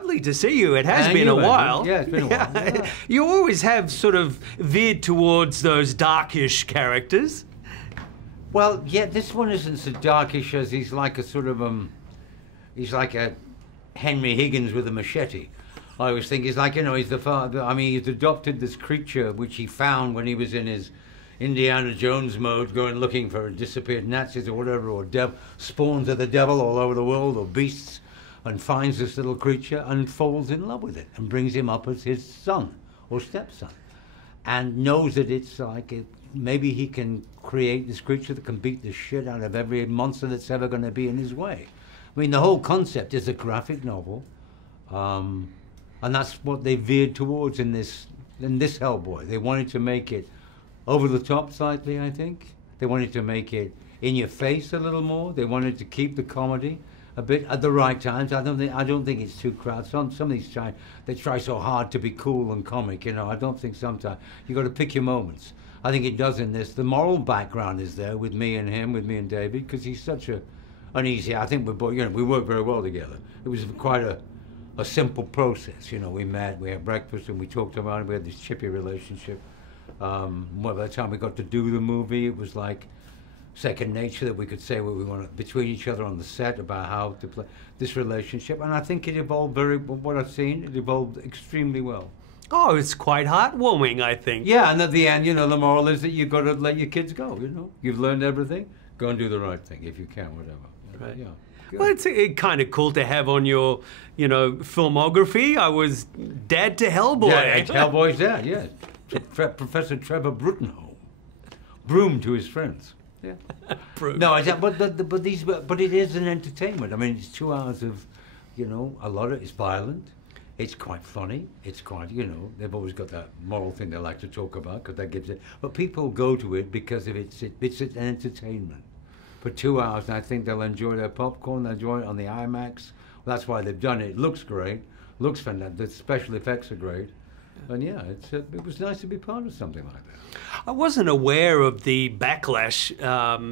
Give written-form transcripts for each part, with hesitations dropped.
lovely to see you. It has And been a you, Andrew. while. Yeah, it's been a while. Yeah. You always have sort of veered towards those darkish characters. Well, yeah, this one isn't so darkish as he's like a sort of he's like a Henry Higgins with a machete. I always think he's like, you know, he's the father. I mean, he's adopted this creature which he found when he was in his Indiana Jones mode, going looking for disappeared Nazis or whatever, or spawns of the devil all over the world, or beasts, and finds this little creature and falls in love with it and brings him up as his son or stepson, and knows that it's like maybe he can create this creature that can beat the shit out of every monster that's ever going to be in his way. I mean, the whole concept is a graphic novel, and that's what they veered towards in this Hellboy. They wanted to make it over the top slightly, I think. They wanted to make it in your face a little more. They wanted to keep the comedy a bit at the right times. I don't think it's too crowded. Some of these they try so hard to be cool and comic. You know, I don't think sometimes you got to pick your moments. I think it does in this. The moral background is there with me and him, with me and David, because he's such an easy. I think we both, you know, we work very well together. It was quite a simple process. You know, we met, we had breakfast, and we talked about it. We had this chippy relationship. Well, by the time we got to do the movie, it was like second nature that we could say what we wanted between each other on the set about how to play this relationship. And I think it evolved what I've seen, it evolved extremely well. Oh, it's quite heartwarming, I think. Yeah, and at the end, you know, the moral is that you've got to let your kids go, you know. You've learned everything, go and do the right thing if you can, whatever. Right. Yeah. Good. Well, it's kind of cool to have on your, you know, filmography. I was dad to Hellboy. Yeah, Hellboy's dad, yeah. Professor Trevor Bruttenholm. Broom to his friends. Yeah. No, but it is an entertainment. I mean, it's 2 hours of, you know, a lot of it's violent. It's quite funny. It's quite, you know, they've always got that moral thing they like to talk about because that gives it. But people go to it because of it's an entertainment for 2 hours, and I think they'll enjoy their popcorn. They'll enjoy it on the IMAX. Well, that's why they've done it. It looks great. Looks fantastic. The special effects are great. And yeah, it was nice to be part of something like that. I wasn't aware of the backlash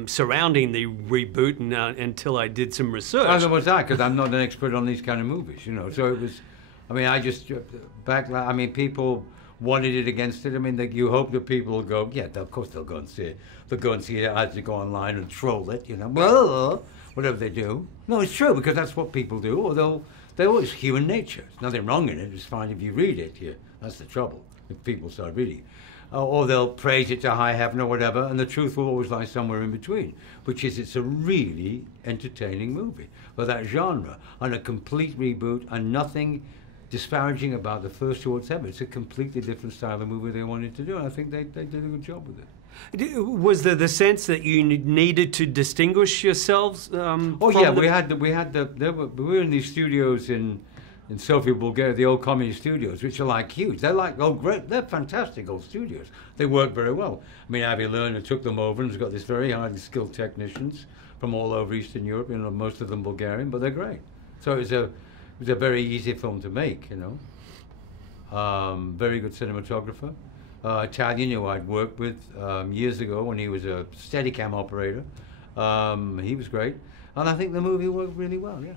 surrounding the reboot until I did some research. Neither was I, because I'm not an expert on these kind of movies, you know. So it was, I mean, I mean, people wanted it against it. I mean, you hope that people will go, yeah, of course they'll go and see it. They'll go and see it, as they go online and troll it, you know, well, whatever they do. No, it's true, because that's what people do, or they're always human nature. There's nothing wrong in it. It's fine if you read it. That's the trouble, if people start reading. Or they'll praise it to high heaven or whatever, and the truth will always lie somewhere in between, which is it's a really entertaining movie for that genre, and a complete reboot, and nothing disparaging about the first two whatsoever. It's a completely different style of movie they wanted to do, and I think they did a good job with it. Was there the sense that you needed to distinguish yourselves? Oh yeah, we were in these studios in Sofia, Bulgaria, the old communist studios, which are like huge. They're like, oh great, they're fantastic old studios. They work very well. I mean, Avi Lerner took them over and has got these very highly skilled technicians from all over Eastern Europe, you know, most of them Bulgarian, but they're great. So it was a very easy film to make, you know. Very good cinematographer. Italian, who I'd worked with years ago when he was a Steadicam operator. He was great. And I think the movie worked really well, yeah.